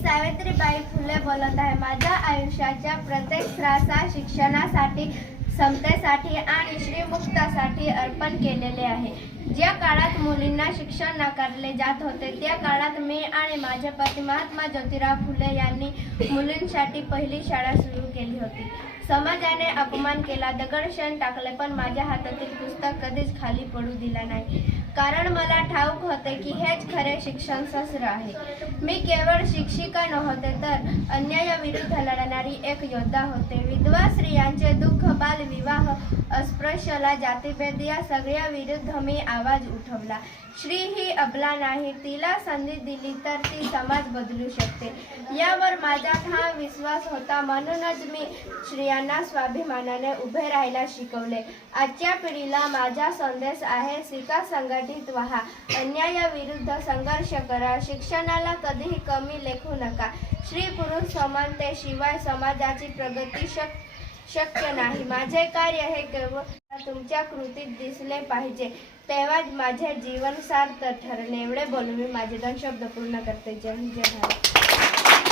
सावित्रीबाई फुले बोलत आहे। माझ्या आयुष्याच्या प्रत्येक त्रासा शिक्षणासाठी, समतेसाठी आणि श्रीमुक्तासाठी अर्पण केलेले आहे। ज्या काळात मुलींना शिक्षण नाकारले जात होते त्या काळात मी आणि माझे पती महात्मा ज्योतिराव फुले यांनी मुलींसाठी पहिली शाळा सुरू केली होती। समाजाने अपमान केला, दगडशेण टाकले, पण माझ्या हातातील पुस्तक कधीच खाली पडू दिला नाही, कारण मला ठाऊक होते की हेच खरे शिक्षण शस्त्र आहे। मी केवळ शिक्षिका नव्हते तर अन्यायाविरुद्ध लढणारी एक योद्धा होते। विधवा स्त्रियांचे दुःख, बालविवाह, अस्पृश्यता, जातीभेद या सगळ्या विरुद्ध मी आवाज उठवला। स्त्री ही अबला नाही, तिला संधी दिली तर ती समाज बदलू शकते, यावर माझा ठाम विश्वास होता। म्हणूनच मी स्त्रियांना स्वाभिमानाने उभे राहायला शिकवले। आजच्या पिढीला माझा संदेश आहे, शिका, संघटित व्हा, अन्यायाविरुद्ध संघर्ष करा, शिक्षणाला कधीही कमी लेखू नका। स्त्री पुरुष समानतेशिवाय समाजाची प्रगती शक्य नाही। माझे कार्य हे केवळ तुमच्या कृतीत दिसले पाहिजे, तेव्हाच माझे जीवन सार्थ ठरेल। एवढे बोलून मी माझे 2 शब्द पूर्ण करते। जय हिंद, जय भारत।